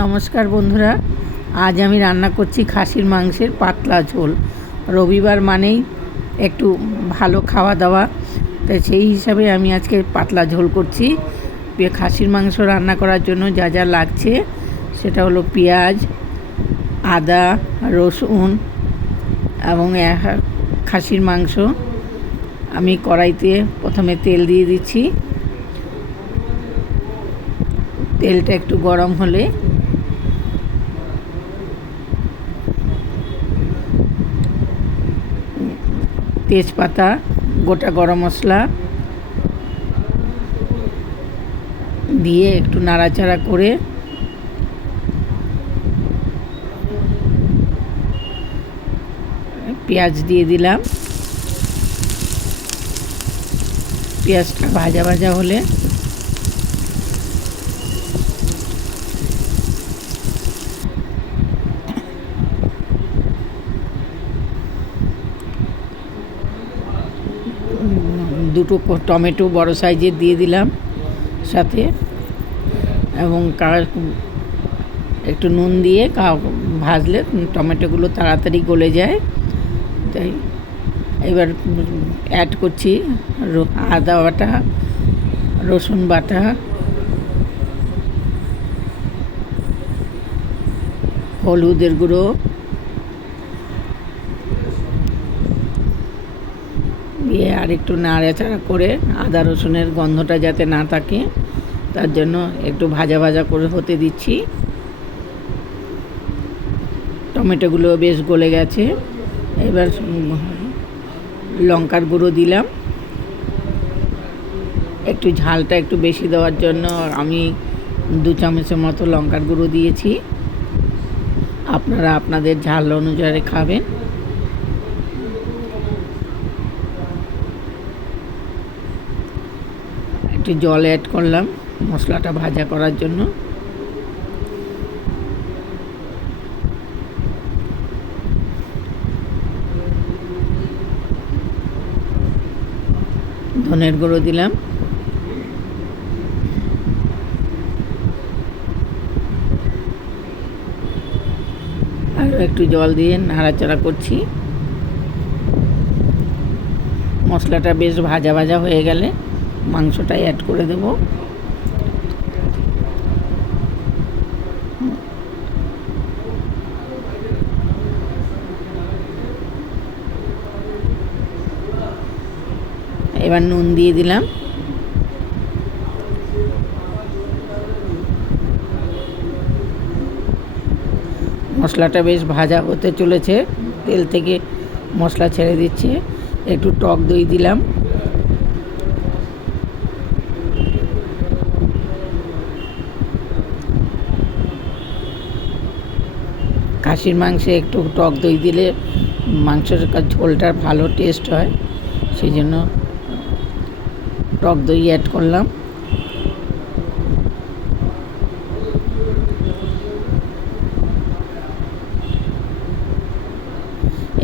নমস্কার বন্ধুরা, আজ আমি রান্না করছি খাসির মাংসের পাতলা ঝোল। রবিবার মানেই একটু ভালো খাওয়া দাওয়া, তাই সেই হিসাবে আমি আজকে পাতলা ঝোল করছি। খাসির মাংস রান্না করার জন্য যা যা লাগছে সেটা হলো পেঁয়াজ, আদা, রসুন এবং খাসির মাংস। আমি কড়াইতে প্রথমে তেল দিয়ে দিচ্ছি। তেলটা একটু গরম হলে তেজপাতা, গোটা গরম মশলা দিয়ে একটু নাড়াচাড়া করে পেঁয়াজ দিয়ে দিলাম। পেঁয়াজটা ভাজা ভাজা হলে দুটো টমেটো বড় সাইজের দিয়ে দিলাম সাথে, এবং একটু নুন দিয়ে ভাজলে টমেটোগুলো তাড়াতাড়ি গলে যায়। তাই এবার অ্যাড করছি আদা বাটা, রসুন বাটা, হলুদের গুঁড়ো দিয়ে আর একটু নাড়াচাড়া করে আদা রসুনের গন্ধটা যাতে না থাকে তার জন্য একটু ভাজা ভাজা করে হতে দিচ্ছি। টমেটোগুলো বেশ গলে গেছে। এবার লঙ্কার গুঁড়ো দিলাম। একটু ঝালটা একটু বেশি দেওয়ার জন্য আমি 2 চামচের মতো লঙ্কার গুঁড়ো দিয়েছি। আপনারা আপনাদের ঝাল অনুযায়ী খাবেন। একটু জল অ্যাড করলাম মশলাটা ভাজা করার জন্য। ধনের গুঁড়ো দিলাম। আর একটু জল দিয়ে নাড়াচাড়া করছি। মশলাটা বেশ ভাজা ভাজা হয়ে গেলে মাংসটা অ্যাড করে দেব। এবার নুন দিয়ে দিলাম। মশলাটা বেশ ভাজা হতে চলেছে, তেল থেকে মশলা ছেড়ে দিচ্ছে। একটু টক দই দিলাম। খাসির মাংসে একটু টক দই দিলে মাংসের ঝোলটার ভালো টেস্ট হয়, সেই জন্য টক দই অ্যাড করলাম।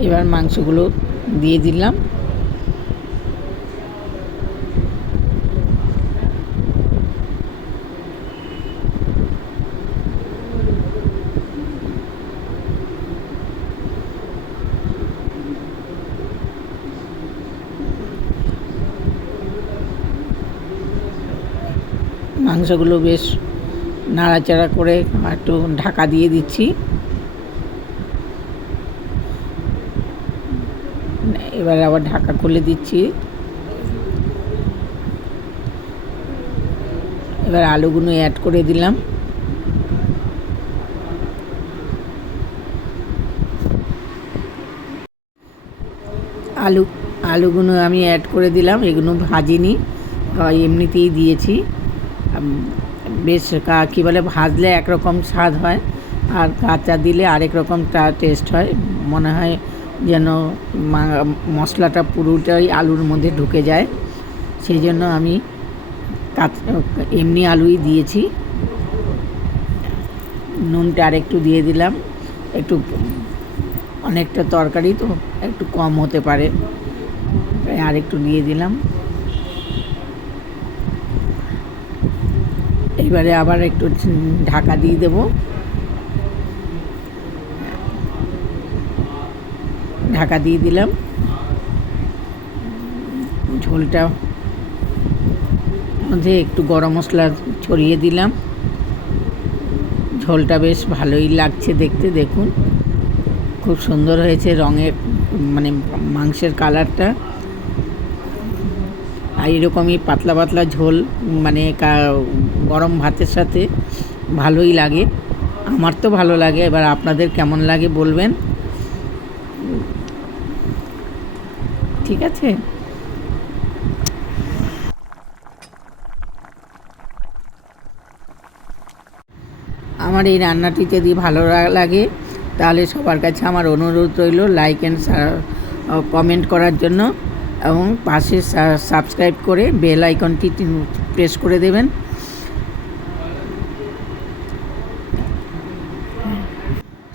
এবার মাংসগুলো দিয়ে দিলাম। মাংসগুলো বেশ নাড়াচাড়া করে একটু ঢাকা দিয়ে দিচ্ছি। এবার আবার ঢাকা খুলে দিচ্ছি। এবার আলুগুলো অ্যাড করে দিলাম। আলুগুলো আমি অ্যাড করে দিলাম। এগুলো ভাজিনি, এমনিতেই দিয়েছি। বেশ কী বলে, ভাজলে একরকম স্বাদ হয় আর কাঁচা দিলে আরেক রকম টেস্ট হয়। মনে হয় যেন মশলাটা পুরোটাই আলুর মধ্যে ঢুকে যায়, সেই জন্য আমি এমনি আলুই দিয়েছি। নুনটা আর একটু দিয়ে দিলাম। একটু অনেকটা তরকারি তো একটু কম হতে পারে, আর একটু দিয়ে দিলাম। এইবারে আবার একটু ঢাকা দিয়ে দেব। ঢাকা দিয়ে দিলাম। ঝোলটা মধ্যে একটু গরম মশলা ছড়িয়ে দিলাম। ঝোলটা বেশ ভালোই লাগছে দেখতে, দেখুন খুব সুন্দর হয়েছে রঙের, মানে মাংসের কালারটা। আর এরকমই পাতলা পাতলা ঝোল মানে গরম ভাতের সাথে ভালোই লাগে। আমার তো ভালো লাগে, এবার আপনাদের কেমন লাগে বলবেন। ঠিক আছে। আমার এই রান্নাটি যদি ভালো লাগে তাহলে সবার কাছে আমার অনুরোধ রইল লাইক অ্যান্ড কমেন্ট করার জন্য, এবং পাশে সাবস্ক্রাইব করে বেল আইকনটি প্রেস করে দেবেন।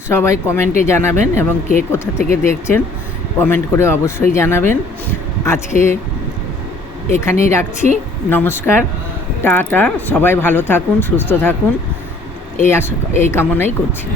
সবাই কমেন্টে জানাবেন, এবং কে কোথা থেকে দেখছেন কমেন্ট করে অবশ্যই জানাবেন। আজকে এখানেই রাখছি, নমস্কার, টাটা। সবাই ভালো থাকুন, সুস্থ থাকুন, এই কামনাই করছি।